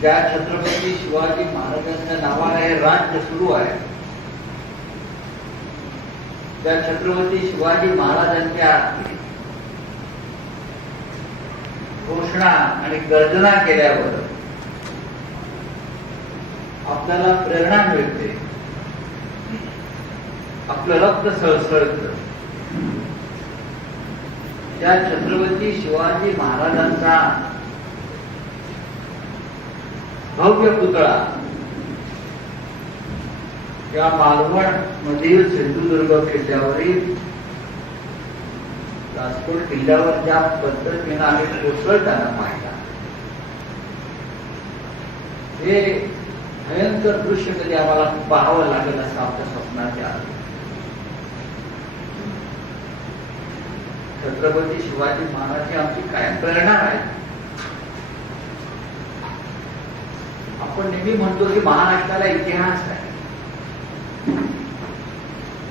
ज्या छत्रपती शिवाजी महाराजांच्या नावाने हे राज्य सुरू आहे त्या छत्रपती शिवाजी महाराजांच्या घोषणा आणि गर्जना केल्यावर आपल्याला प्रेरणा मिळते. आपलं रक्त सळसळत. त्या छत्रपती शिवाजी महाराजांचा भव्य पुतळा. या मालवण मधील सिंधुदुर्ग किल्ल्यावरील राजकोट किल्ल्यावर ज्या पद्धतीनं आम्ही कोसळताना पाहिला हे भयंकर दृश्य कधी आम्हाला पाहावं लागेल असं आपल्या स्वप्नात आलं छत्रपती शिवाजी महाराज आमची कायम प्रेरणा आहे आपण नेहमी म्हणतो की महाराष्ट्राला इतिहास आहे.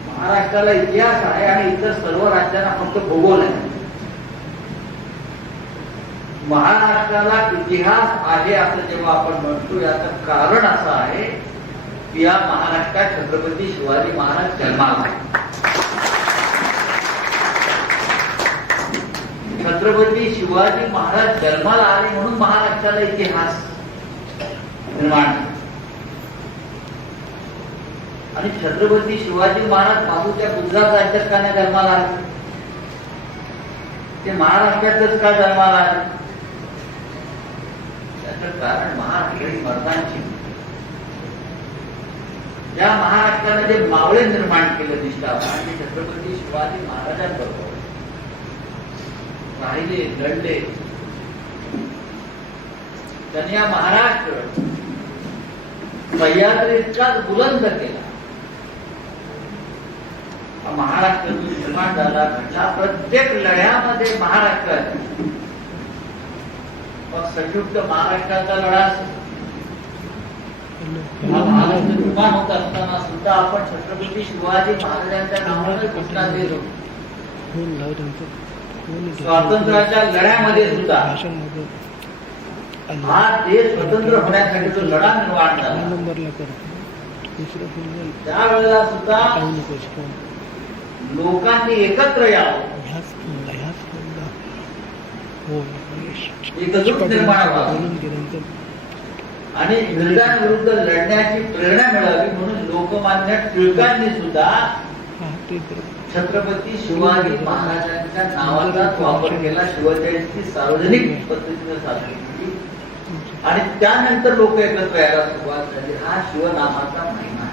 महाराष्ट्राला इतिहास आहे आणि इतर सर्व राज्यांना फक्त भूगोल आहे. महाराष्ट्राला इतिहास आहे असं जेव्हा आपण म्हणतो याचं कारण असं आहे की या महाराष्ट्रात छत्रपती शिवाजी महाराज जन्माला आहे छत्रपती शिवाजी महाराज जन्माला आले म्हणून महाराष्ट्राला इतिहास निर्माण. आणि छत्रपती शिवाजी महाराज बाजूच्या गुजरात राज्यात का नाही जन्माला आले. ते महाराष्ट्रातच का जन्माला आले? त्याचं कारण महाराष्ट्र मर्दांची. ज्या महाराष्ट्रामध्ये मावळे निर्माण केलं दिसतात आणि म्हणजे छत्रपती शिवाजी महाराजांबरोबर. राहिले लढले त्यांनी या महाराष्ट्र सह्याद्री इतकाच बुलंद केला. महाराष्ट्र जो निर्माण झाला घडला प्रत्येक लढ्यामध्ये महाराष्ट्रात मग संयुक्त महाराष्ट्राचा लढा महाराष्ट्र निर्माण होत असताना सुद्धा आपण छत्रपती शिवाजी महाराजांच्या नावाने घोषणा देत? स्वातंत्र्याच्या लढ्यामध्ये सुद्धा. हा स्वतंत्र होण्यासाठी जो लढा निर्माण झाला. त्यावेळेला सुद्धा लोकांनी एकत्र यावं. फोनला हो एकजूट निर्माण व्हावं. आणि इंग्रजांविरुद्ध लढण्याची प्रेरणा मिळावी म्हणून लोकमान्य टिळकांनी सुद्धा छत्रपती शिवाजी महाराजांच्या नावाचाच वापर केला. शिवजयंती सार्वजनिक पद्धतीने साजरी केली. आणि त्यानंतर लोक एकत्र यायला सुरुवात झाली. हा शिवनामाचा महिमा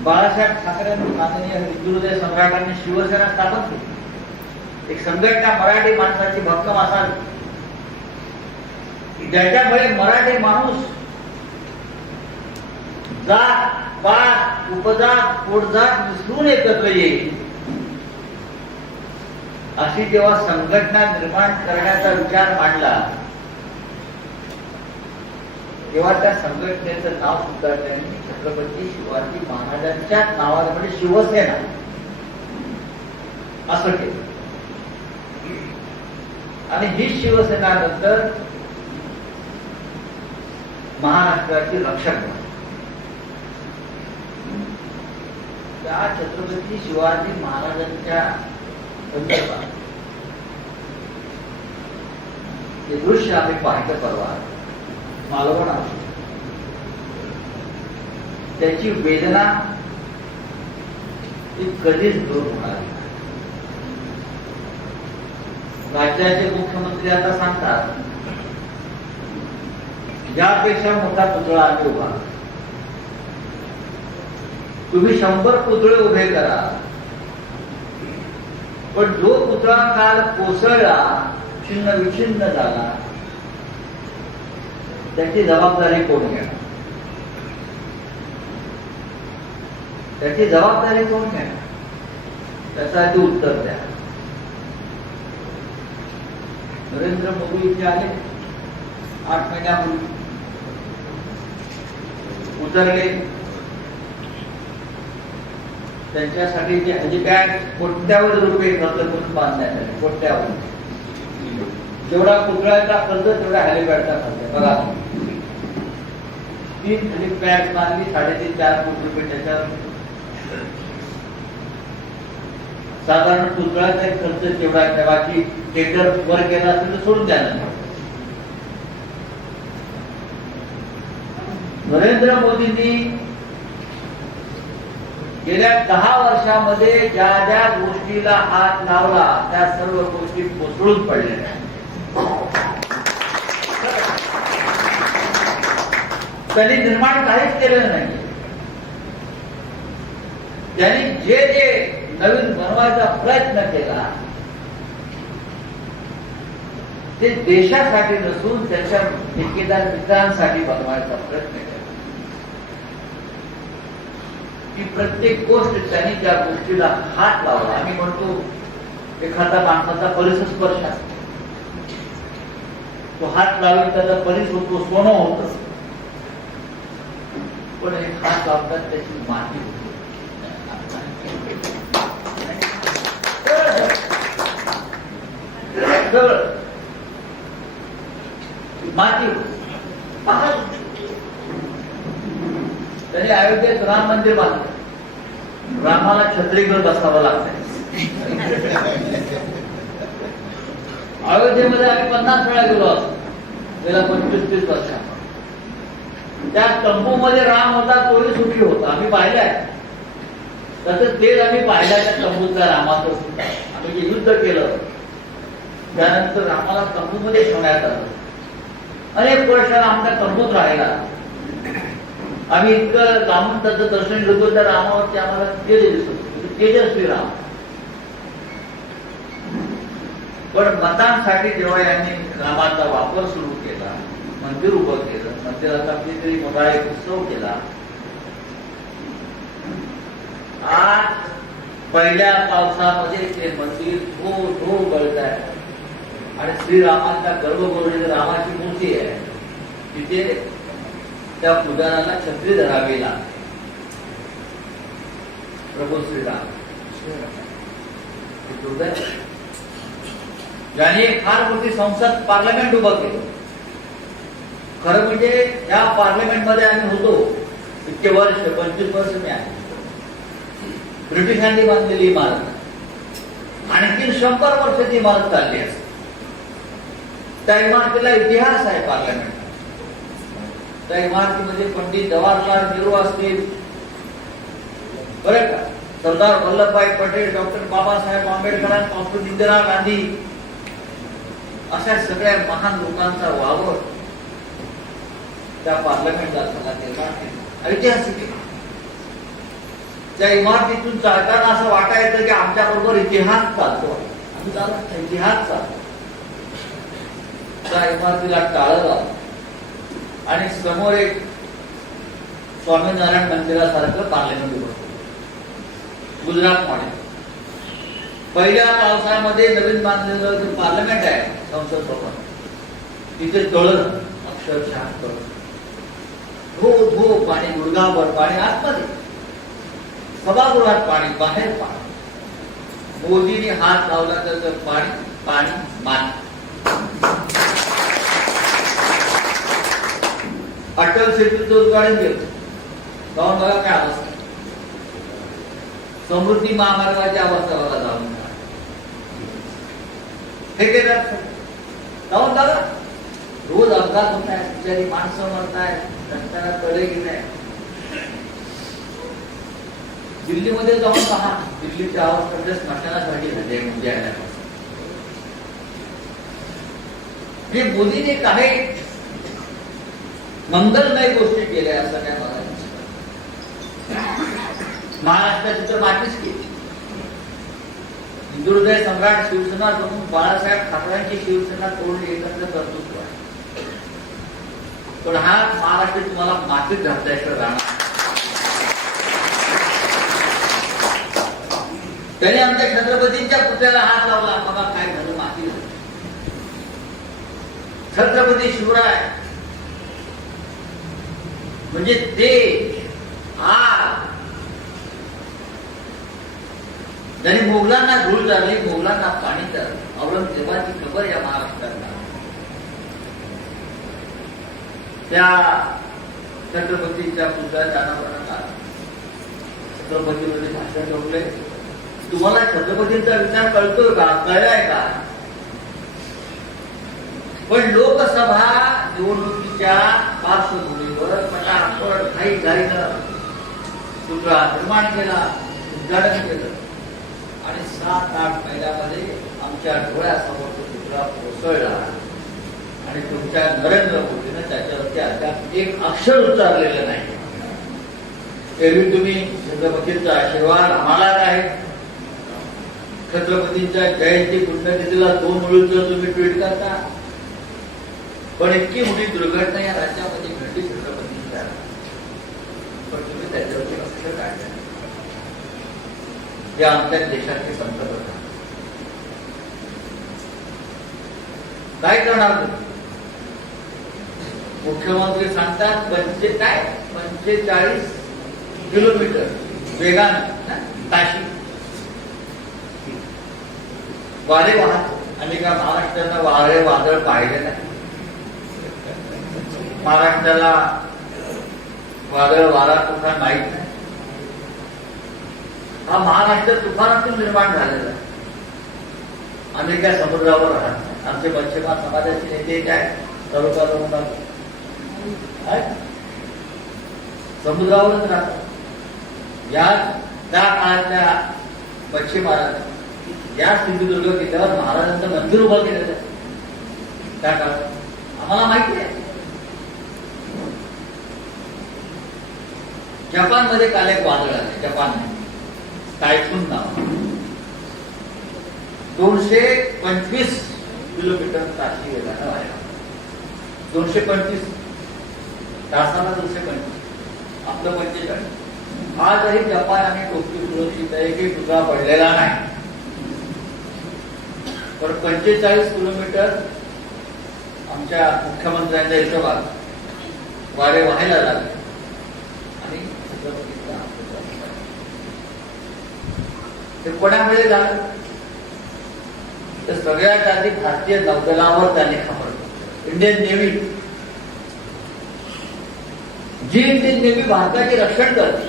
बाळासाहेब ठाकरेंनी माननीय हिंदुहृदय सम्राटांनी शिवसेना स्थापन केली. एक संघटना मराठी माणसाची भक्कम असावी. की ज्याच्यामुळे मराठी माणूस जात पात उपजात पोटजात विसरून एकत्र येईल. अशी जेव्हा संघटना निर्माण करण्याचा विचार मांडला तेव्हा त्या संघटनेचं नाव सुद्धा त्यांनी छत्रपती शिवाजी महाराजांच्या नावाने म्हणजे शिवसेना असं केलं. आणि ही शिवसेना नंतर महाराष्ट्राची रक्षक त्या छत्रपती शिवाजी महाराजांच्या ते दृश्य आम्ही पाहिलं परवा. मालवण त्याची वेदना ती कधीच दूर होणार नाही. राज्याचे मुख्यमंत्री आता सांगतात यापेक्षा मोठा पुतळा आम्ही उभा तुम्ही शंभर पुतळे उभे करा. पण जो पुतळा काल कोसळला छिन्न विछिन्न झाला. त्याची जबाबदारी कोण घेणार? त्याची जबाबदारी कोण घेणार? त्याचा आधी उत्तर द्या. नरेंद्र मोदी इथे आले. आठ महिन्यापूर्वी. उतरले. त्यांच्यासाठी जे जे काय कोट्यावर रुपये खर्च करून बांधण्यात आले जेवढा पुतळ्याचा खर्च तेवढा हॅलिपॅडचा खर्च. बघा. तीन हॅलिपॅड बांधली साडेतीन चार कोटी रुपये त्याच्यावर. साधारण पुतळ्याचा एक खर्च तेवढा आहे बाकी थिएटर वर गेला असेल तर सोडून द्या नरेंद्र मोदींनी गेल्या दहा वर्षामध्ये ज्या ज्या गोष्टीला हात लावला त्या सर्व गोष्टी कोसळून पडलेल्या त्यांनी निर्माण काहीच केलेलं नाही. त्यांनी जे जे नवीन बनवायचा प्रयत्न केला ते देशासाठी नसून त्याच्या ठेकेदार मित्रांसाठी बनवायचा प्रयत्न केला. की प्रत्येक गोष्ट त्यांनी त्या गोष्टीला हात लावला. आम्ही म्हणतो एखादा माणसाचा परिसर स्पर्श असतो. तो हात लावेल त्याचा परिस होतो सोनं होत. पण हे हात लावतात त्याची माती होती. माती होती. त्यांनी अयोध्येत राम मंदिर बांधलं. रामाला छत्रीकडे बसावं लागतंय. अयोध्येमध्ये आम्ही पन्नास वेळा गेलो असतो गेल्या पंचवीस तीस वर्षात. त्या तंबूमध्ये राम होता तोही सुखी होता. आम्ही पाहिलाय. तसंच तेच आम्ही पाहिल्या त्या तंबूतल्या रामाचं. आम्ही जे युद्ध केलं त्यानंतर रामाला तंबूमध्ये ठेवण्यात आलं. अनेक वर्ष आमच्या तंबूत राहिला. आम्ही इतकं लांबून त्याचं दर्शन घेतो त्या रामावरती आम्हाला तेज दिसत. तेजस्वी राम. पण मतांसाठी जेव्हा यांनी रामाचा वापर सुरू केला मंदिर उभं केलं मंदिराचा कितीतरी मोठा एक उत्सव केला आज पहिल्या पावसामध्ये ते मंदिर धो धो गळत आहे. आणि श्रीरामाच्या गर्भगृही रामाची मूर्ती आहे. तिथे त्या पुजाराला छत्री धरावी लागते प्रभू श्रीराम. एक फार मोठी संसद पार्लमेंट उभं केलं. खरं म्हणजे या पार्लमेंटमध्ये आम्ही होतो. इतके वर्ष पंचवीस वर्ष मी आहे. ब्रिटिशांनी बांधलेली इमारत. आणखी शंभर वर्षाची इमारत चालली असते. त्या इमारतीला इतिहास आहे पार्लमेंट त्या इमारतीमध्ये पंडित जवाहरलाल नेहरू असतील. बरं का? सरदार वल्लभभाई पटेल डॉक्टर बाबासाहेब आंबेडकरांपासून इंदिरा गांधी अशा सगळ्या महान लोकांचा वावर त्या पार्लमेंट झाला केला ऐतिहासिक आहे. त्या इमारतीतून चालताना असं वाटायचं की आमच्या बरोबर इतिहास चालतो. आम्ही चालत इतिहास चालतो. त्या इमारतीला टाळं लावलं. आणि समोर एक स्वामीनारायण मंदिरासारखं पार्लमेंट उभं गुजरात मॉडेल पहिल्या पावसाळ्यामध्ये नवीन बांधलेलं जे पार्लमेंट आहे संसद भवन तिथे तळण अक्षरशः तळ. धो धो पाणी गुडगावर पाणी आतमध्ये. सभागृहात पाणी बाहेर पाणी. मोदीने हात लावला तर पाणी पाणी मान अटल सेतूचं उद्घाटन केलं जाऊन बघा काय अवस्था. समृद्धी महामार्गाची अवस्था बघा जाऊन. हे केलं जाऊन बघा रोज अपघात होत आहे बिचारी माणसं मरत रस्त्याला तळे गेले आहे दिल्लीमध्ये जाऊन पहा. दिल्लीची अवस्था म्हणजे स्मशानासाठी झाली आहे. म्हणजे आल्यापासून. हे मोदीने काही मंगलमय गोष्टी केल्या असं काय मला महाराष्ट्राची तर मातीच केली. हिंदुहृदय सम्राट शिवसेना म्हणून बाळासाहेब ठाकरेंची शिवसेना तोडली एकत्र कर्तृत्व आहे पण हा महाराष्ट्र तुम्हाला मातीत घातल्याशिवाय राहणार त्याने आमच्या छत्रपतींच्या पुतळ्याला हात लावला बाबा काय झालं माती झाली. छत्रपती शिवराय म्हणजे ते आज आणि मोगलांना धूळ धरली मोगलांना पाणी झालं औरंगजेबाची खबर या महाराष्ट्राला. त्या छत्रपतीच्या पुढच्या दानावरणाला छत्रपतीमध्ये भाषण ठेवले तुम्हाला छत्रपतींचा विचार कळतोय का? कळलाय का? पण लोकसभा निवडणूक निवडणुकीच्या पार्श्वभूमीवर मला आपण काही झालं तुझा निर्माण केला उद्घाटन केलं. आणि सात आठ महिन्यामध्ये आमच्या डोळ्यासमोर तो पुतळा कोसळला. आणि तुमच्या नरेंद्र मोदीनं त्याच्यावरती अद्याप एक अक्षर उच्चारलेलं नाही. एरवी तुम्ही छत्रपतींचा आशीर्वाद आम्हाला काय छत्रपतींच्या जयंती पुण्यतिथीला दोन ओळीचं तुम्ही ट्विट करता. पण इतकी मोठी दुर्घटना या राज्यामध्ये घडली छत्रपतींच्या. पण तुम्ही त्याच्यावरती लक्ष काढलं हे आमच्या देशाचे पंतप्रधान. काय करणार मुख्यमंत्री सांगतात पंचे काय पंचेचाळीस किलोमीटर वेगानं ताशी. वारे वाहत. आणि का महाराष्ट्रानं वारे वादळ पाहिले नाही. महाराष्ट्राला वादळ वारा तुफान माहीत नाही. हा महाराष्ट्र तुफानातून निर्माण झालेला आहे. आम्ही त्या समुद्रावर राहत आमचे पश्चिमा समाजाचे नेते काय? सर्वसाधारण समुद्रावरच राहतात. या त्या काळातल्या मच्छीमारांनी या सिंधुदुर्ग किल्ल्यावर महाराजांचं मंदिर उभं केलेलं आहे. त्या काळात. आम्हाला माहिती आहे. जपानमध्ये काल एक वादळ आले जपान. टायफून नाव. दोनशे पंचवीस किलोमीटर ताशी वेगानं वाऱ्या दोनशे पंचवीस तासाला दोनशे पंचवीस आपलं म्हणजे पंचेचाळीस आजही जपान आणि टोकियो सुरक्षित आहे की दुसरा पडलेला नाही. पण पंचेचाळीस किलोमीटर आमच्या मुख्यमंत्र्यांच्या हिशोबात वारे व्हायला लागले आणि छत्रपतींचा आशीर्वाद मिळाला. ते कोणामुळे झालं तर सगळ्यात आधी भारतीय नौदलावर त्यांनी खबर इंडियन नेव्ही. जी इंडियन नेव्ही भारताचे रक्षण करते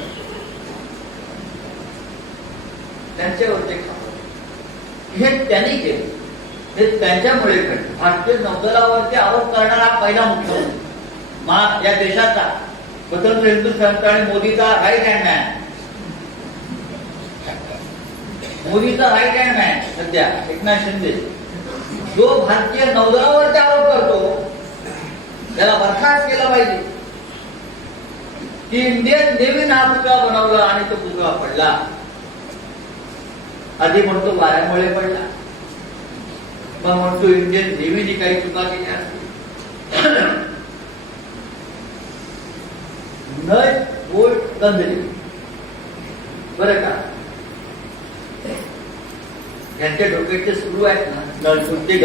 त्यांच्यावरती खबर हे त्यांनी केलं. हे त्यांच्यामुळे घडलं. भारतीय नौदलावरती आरोप करणारा पहिला मुख्यमंत्री. मा या देशाचा. स्वतंत्र हिंदुस्थानचा आणि मोदीचा राईट हँड मॅन मोदीचा राईट हँड मॅन सध्या एकनाथ शिंदे. जो भारतीय नौदलावरती आरोप करतो त्याला बरखास्त केला पाहिजे. की इंडियन नेव्हीन हा पुतळा बनवला आणि तो पुतळा पडला. आधी म्हणतो वाऱ्यामुळे पडला. मग म्हणतो इंडियन नेव्हीने काही चुका केल्या असतील. नट बोल्ट गंधले बरं का? यांच्या डोक्याचे सुरू आहेत ना नळ कोणते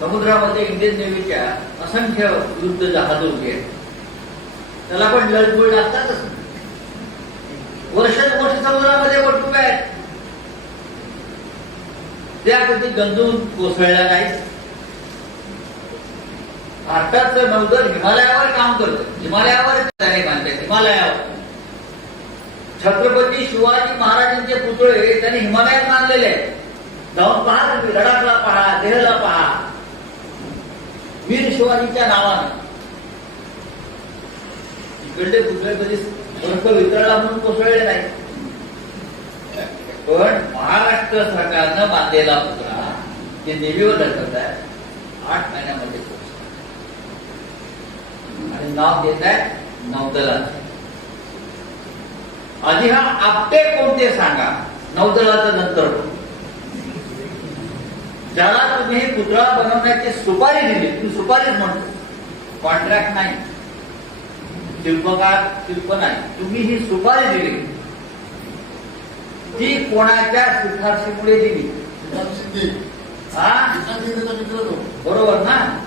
समुद्रामध्ये इंडियन नेव्हीच्या असंख्य युद्ध जहाज उभी आहेत त्याला पण लळबुळ लागतातच. वर्षात वर्ष समुद्रामध्ये वटुक आहेत. त्या कधी गंजून कोसळल्या नाही भारताचं नौदल हिमालयावर काम करतं. हिमालयावर हिमालयावर. छत्रपती शिवाजी महाराजांचे पुतळे त्यांनी हिमालयात बांधलेले आहेत. जाऊन पहा तुम्ही लडाखला पहा देहला पहा. वीर शिवाजीच्या नावानं. इकडले पुतळे कधी बर्फ वितळला म्हणून कोसळले नाही पण महाराष्ट्र सरकारनं बांधलेला पुतळा ते देवीवर धरत आहे. आठ महिन्यामध्ये आणि नाव देत आहे नौदलाचं. आधी हा आपटे कोणते सांगा. नौदलाचं नंतर. ज्याला तुम्ही हे पुतळा बनवण्याची सुपारी दिली तुम्ही सुपारीच म्हणतो. कॉन्ट्रॅक्ट नाही. शिल्पकार शिल्प नाही. तुम्ही ही सुपारी दिली. ती कोणाच्या शिफारशीमुळे दिली? हा? बरोबर ना?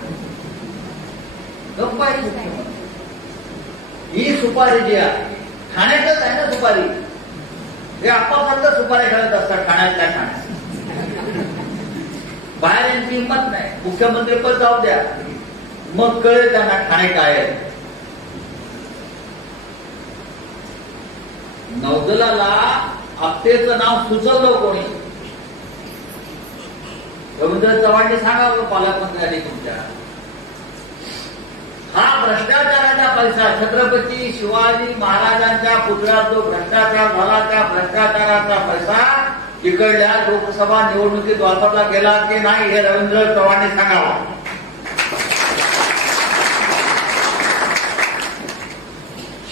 गप्प. ही सुपारी जी आहे ठाण्यातच आहे ना सुपारी हे आपापसातच सुपारी खेळत असतात ठाण्यातल्या ठाण्यात बाहेर यांची हिंमत नाही. मुख्यमंत्री पण जाऊ द्या. मग कळेल त्यांना ठाणे काय आहे. नौदलाला आपतेचं नाव सुचवलं कोणी? रवींद्र चव्हाणने सांगावं पालकमंत्र्यांनी तुमच्या. हा भ्रष्टाचाराचा पैसा. छत्रपती शिवाजी महाराजांच्या पुतळ्यात जो भ्रष्टाचार झाला त्या भ्रष्टाचाराचा पैसा इकडल्या लोकसभा निवडणुकीत वापरला गेला की नाही हे रवींद्र चव्हाणने सांगावा.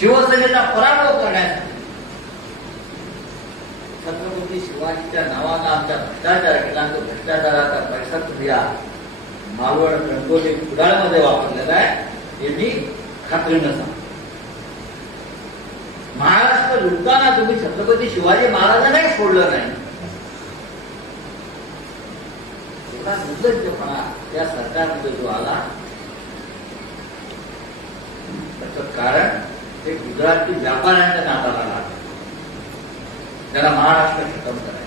शिवसेनेचा पराभव करण्यासाठी छत्रपती शिवाजीच्या नावानं आमच्या भ्रष्टाचार केला तो भ्रष्टाचाराचा पैसा तुम्ही या मालवण कणकोली कुडाळमध्ये वापरलेला आहे. एवढी मी खात्रीनं महाराष्ट्र लुटताना तुम्ही छत्रपती शिवाजी महाराजांनाही सोडलं नाही. एवढा निर्लज्जपणा सरकारमध्ये जो आला त्याचं कारण ते गुजराती व्यापाऱ्यांच्या नादाला लागलं. त्याला महाराष्ट्र खतम करायचं.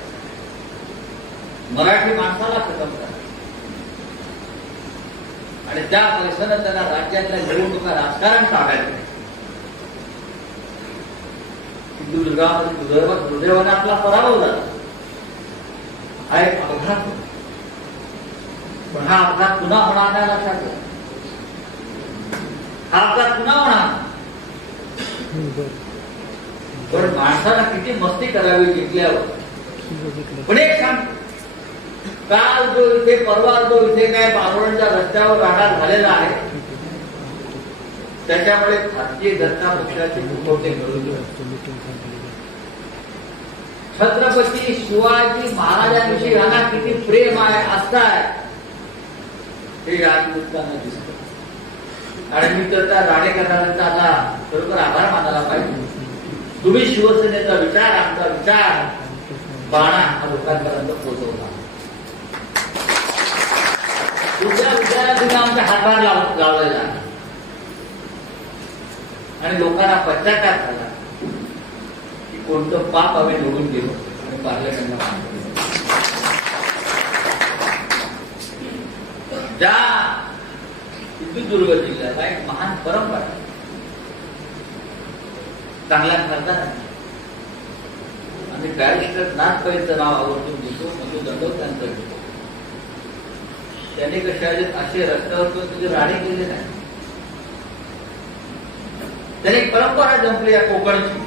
मराठी माणसाला खतम करायचं. आणि त्या पैशानं त्यांना राज्यातल्या निवडणुका राजकारण टाकायचं सिंधुदुर्गामध्ये दुर्दैव दुर्दैवाने आपला पराभव झाला. हा एक अपघात पण हा अपघात पुन्हा होणार नाही लक्षात ठेवा. हा अपघात पुन्हा होणार पण माणसाला किती मस्ती करावी जिंकल्यावर पण एक सांग काल जो इथे परवा जो इथे काय बारोडच्या रस्त्यावर राडा झालेला आहे त्याच्यामुळे भारतीय जनता पक्षाचे मुखवटे छत्रपती शिवाजी महाराजांविषयी यांना किती प्रेम आहे आस्था आहे हे या दिसत. आणि मी तर त्या राणेकरांचा आता खरोखर आभार मानायला पाहिजे. तुम्ही शिवसेनेचा विचार आमचा विचार बाणा हा लोकांपर्यंत पोहोचवला. तुमच्या विचारात तुम्ही आमचा हातभार लावलेला आणि लोकांना पश्चाताप झाला की कोणतं पाप आम्ही निवडून गेलो आणि पार्लमेंटला ज्या सिंधुदुर्ग जिल्ह्याला एक महान परंपरा चांगला खासदार आहे. आम्ही बॅरिस्टर नाथपैचं नाव आवर्जून घेतो म्हणजे दंडोत त्यांचं घेतो त्याने कशा असे रस्त्यावर तुझे राणे केले नाही. त्याने एक परंपरा जमली या कोकणची.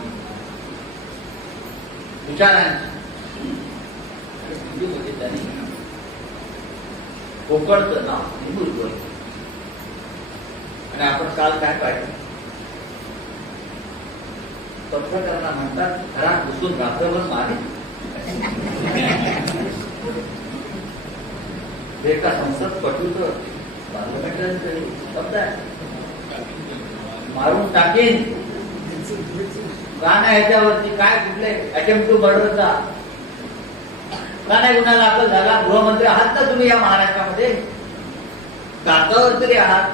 विचारांची. आणि त्यांनी. कोकणचं नाव हिंदू आणि आपण काल काय पाहिजे पत्रकारांना म्हणतात घरात घुसून रात्रभर मारे हे का संसद पटूच पार्लमेंटरी मारून टाकेन. का नाही ह्याच्यावरती काय कुठले अटेम्प्ट टू मर्डरचा का नाही कुणाला आपलं झाला? गृहमंत्री आहात ना तुम्ही या महाराष्ट्रामध्ये? कागदावर तरी आहात.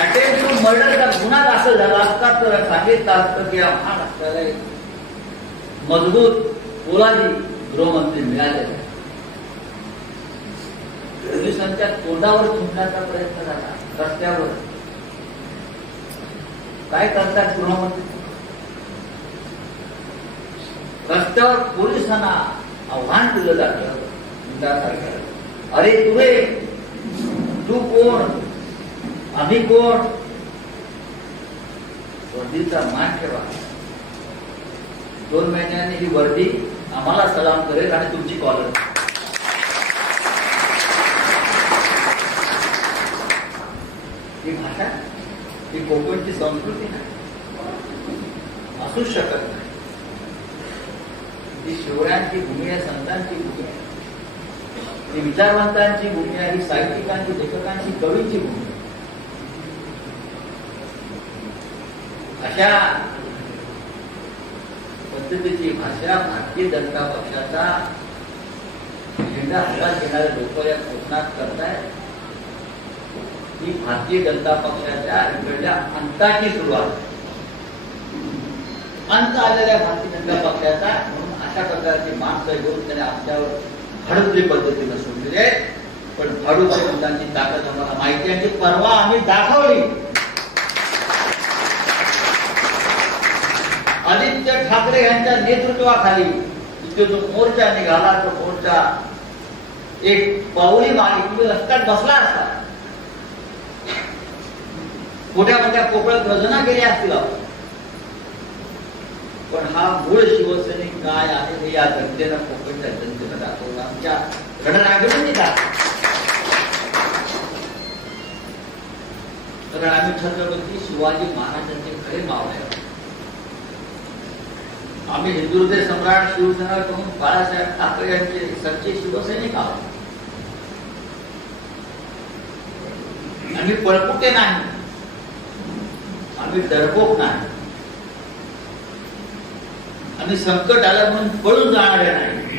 अटेम्प्ट टू मर्डरचा गुन्हा दाखल झाला असता तर सांगितलं असतं की या महाराष्ट्राला मजबूत पोलादी गृहमंत्री मिळाले. पोलिसांच्या तोंडावर थुंकण्याचा प्रयत्न झाला. रस्त्यावर. काय करतात गृहमंत्री? रस्त्यावर पोलिसांना आव्हान दिलं जातं. गुंडासारख्या अरे तुरे तू कोण? आम्ही कोण? वर्दीचा मान ठेवा. दोन महिन्यांनी ही वर्दी आम्हाला सलाम करेल आणि तुमची कॉलर ही भाषा ही कोकणची संस्कृती नाही. असूच शकत नाही. ही शिवरायांची भूमी आहे संतांची भूमी आहे. ही विचारवंतांची भूमी आहे ही साहित्यिकांची लेखकांची कवींची भूमी अशा संसदेची भाषा भारतीय जनता पक्षाचा झेंडा हातात घेणारे लोक या कोकणात करतायत. ही भारतीय जनता पक्षाच्या इकडल्या अंताची सुरुवात. अंत आलेल्या भारतीय जनता पक्षाचा म्हणून अशा प्रकारची माणसं घेऊन त्याने आमच्यावर हडपली पद्धतीनं सोडलेली आहे. पण भाडूच्या मुलांची ताकद आम्हाला माहिती आहे की परवा आम्ही दाखवली. आदित्य ठाकरे यांच्या नेतृत्वाखाली इथे जो मोर्चा निघाला तो मोर्चा एक पाऊली मागे तुम्ही रस्त्यात बसला असता. मोठ्या मोठ्या कोकणात रचना केल्या असतील पण हा मूळ शिवसैनिक काय आहे हे या जनतेनं कोकणच्या जनतेनं दाखवलं आमच्या रणरागिणींनी दाखवलं. कारण आम्ही छत्रपती शिवाजी महाराजांचे खरे मावळे आहे आम्ही हिंदुहृदय सम्राट शिवसेना प्रमुख बाळासाहेब ठाकरे यांचे सच्चे शिवसैनिक आहोत. आम्ही पळपुटे नाही. आम्ही डरपोक नाही. आम्ही संकट आलं म्हणून पळून जाणारे नाही.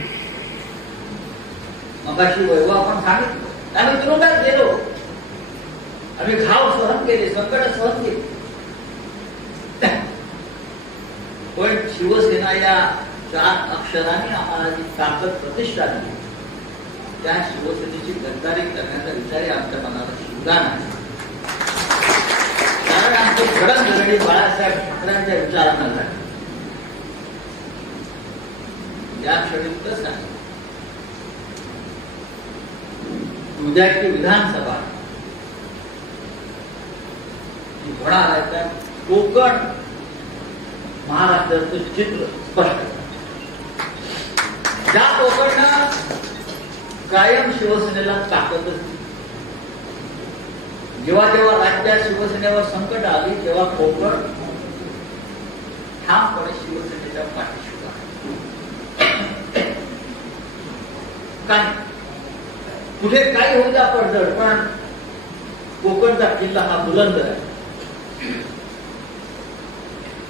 मग अशी वैभव आपण सांगितलं. आम्ही तुरुंगात गेलो. आम्ही घाव सहन केले संकट सहन केले. पण शिवसेना या चार अक्षराने आम्हाला जी ताकद प्रतिष्ठा दिली. त्या शिवसेनेची गद्दारी करण्याचा विचार आमच्या मनाला शिवला नाही. कारण आमचे आमची घडणघडणी बाळासाहेब ठाकरेंच्या विचारांना झाले. या क्षणी कसं आहे उद्याची विधानसभा. होणार आहे तर कोकण महाराष्ट्राचं चित्र स्पष्ट. ज्या कोकणनं कायम शिवसेनेला ताकदच जेव्हा जेव्हा राज्यात शिवसेनेवर संकट आली तेव्हा कोकण ठामपणे शिवसेनेच्या पाठीशी काय पुढे काही होऊ द्या पडझड पण कोकणचा किल्ला हा बुलंद आहे.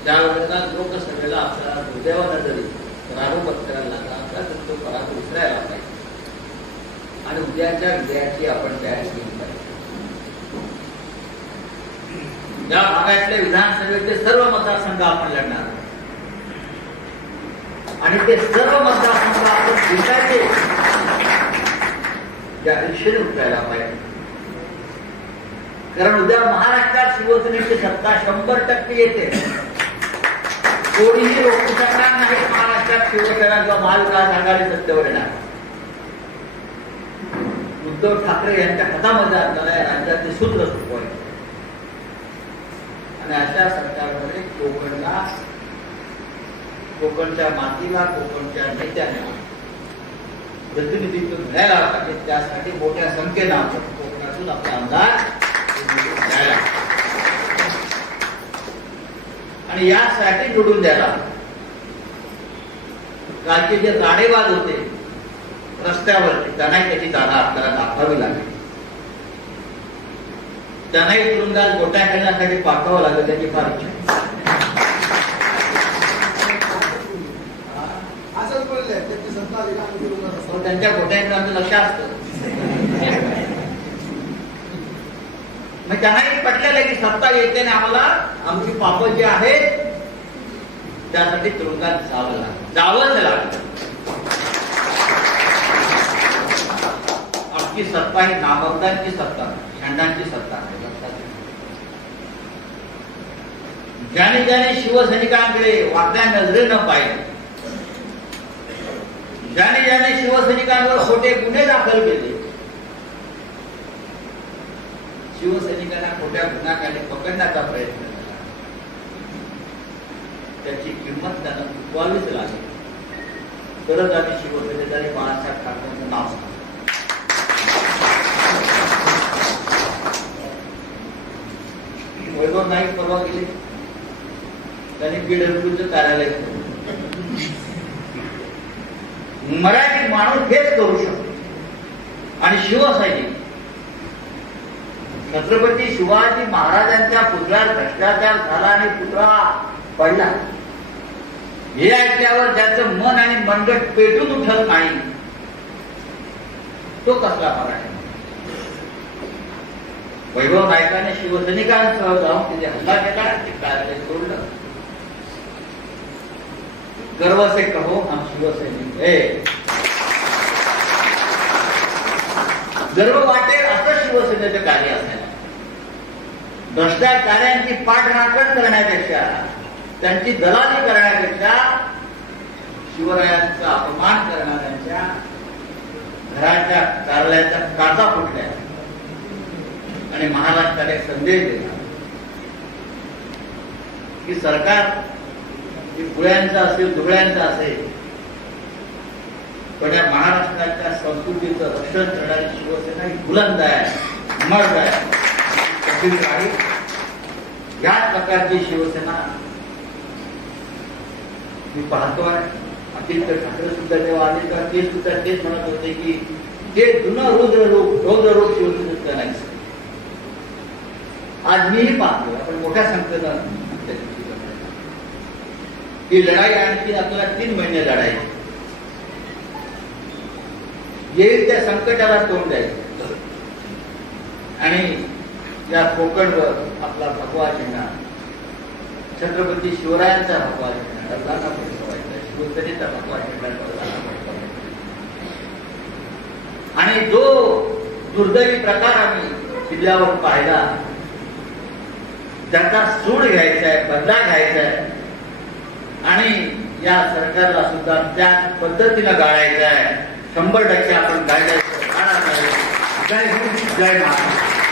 त्यावेळेला लोकसभेला आपल्याला दुर्दैवानं जरी पराभव करायला लागला असला तर तो पराग विसरायला पाहिजे. आणि उद्याच्या विजयाची आपण तयारी केली पाहिजे या भागातल्या विधानसभेचे सर्व मतदारसंघ आपण लढणार आणि ते सर्व मतदारसंघ आपण जिंकायचे. त्या दिशेने उतरायला पाहिजे. कारण उद्या महाराष्ट्रात शिवसेनेची सत्ता शंभर टक्के येते. कोणीही रोखू शकणार नाही महाराष्ट्रात शिवसेना किंवा महाविकास आघाडी सत्तेवर येणार? उद्धव ठाकरे यांच्या हातामध्ये असणाऱ्या राज्याचे सूत्र चुकवायचे आणि अशा सरकारमध्ये कोकणला कोकणच्या मातीला कोकणच्या नेत्यांना प्रतिनिधित्व मिळायला पाहिजे त्यासाठी मोठ्या संख्येनं आपण कोकणातून आपला आमदार द्यायला आणि यासाठी निवडून द्यायला कालचे जे राडेवाद होते रस्त्यावरती त्यांनाही त्याची जागा आपल्याला दाखवावी लागेल. त्यांनाही तुरुंगात गोट्या खेळण्यासाठी पाठवावं लागेल त्याची फार इच्छा आहे. असंच बोलले त्यांची सत्ता आली का आम्ही करू नका. पण त्यांच्या गोट्यांचं आमचं लक्ष असतं मग त्यांनाही पटलेलं आहे की सत्ता येते आणि आम्हाला. आमची पापं जे आहेत त्यासाठी तुरुंगात जावं लागलं जावंच लागलं आमची सत्ता ही नामकदांची सत्ता नाही, सत्ता. ज्याने ज्याने शिवसैनिकांकडे वाकड्या नजरेनं पाहिलं ज्याने ज्याने शिवसैनिकांवर खोटे गुन्हे दाखल केले शिवसैनिकांना खोट्या गुन्ह्याखाली पकडण्याचा प्रयत्न केला. त्याची किंमत त्यांना चुकवावीच लागेल. तरच आम्ही शिवसेनेचा बाळासाहेब ठाकरेंचं नाव सांगतो वैभव नाईक परवा गेले. त्यांनी पीडब्ल्यूचं कार्यालय मराठी माणूस हेच करू शकतो. आणि शिवसैनिक छत्रपती शिवाजी महाराजांच्या पुतळ्यात भ्रष्टाचार झाला आणि पुतळा पडला. हे ऐकल्यावर त्याचं मन आणि मनगट पेटून उठत नाही. तो कसला मराठी? वैभव नायकाने शिवसैनिकांसह जाऊन तिथे हल्ला केला ते कार्यालय सोडलं. गर्व से कहो हम शिवसैनिक हे. गर्व वाटेल असं शिवसेनेचं कार्य असायला. भ्रष्टाचाऱ्यांची पाठराखण करण्यापेक्षा त्यांची दलाली करण्यापेक्षा शिवरायांचा अपमान करणाऱ्यांच्या घराच्या कार्यालयाच्या काचा फुटल्या. आणि महाराष्ट्राला एक संदेश दिला. की सरकार हे पुळ्यांचं असेल धुळ्यांचं असेल पण या महाराष्ट्राच्या संस्कृतीचं रक्षण करणारी शिवसेना ही बुलंद आहे मर्द आहे. कठीण राहील याच प्रकारची शिवसेना मी पाहतोय आदित्य ठाकरे सुद्धा जेव्हा आले तेव्हा ते सुद्धा तेच म्हणत होते की ते जुनं रुद्र रूप रौद्र रूप शिवसेनेचं नाही. आज मीही पाहतोय आपण मोठ्या संख्येनं ही लढाई आणखी आपल्याला तीन महिने लढायची येईल त्या संकटाला तोंड द्यायचं. आणि या कोकणवर आपला भगवा झेंडा छत्रपती शिवरायांचा भगवा झेंडा डबलांना फडकवायचा शिवसेनेचा भगवा झेंडा डबलांना फडकवायचा आणि जो दुर्दैवी प्रकार आम्ही किल्ल्यावर पाहिला त्याचा सूड घ्यायचा आहे बदला घ्यायचा आहे. आणि या सरकारला सुद्धा त्या पद्धतीनं गाळायचं आहे. शंभर टक्के आपण गाळायचं गाळा जय हिंद जय महाराष्ट्र.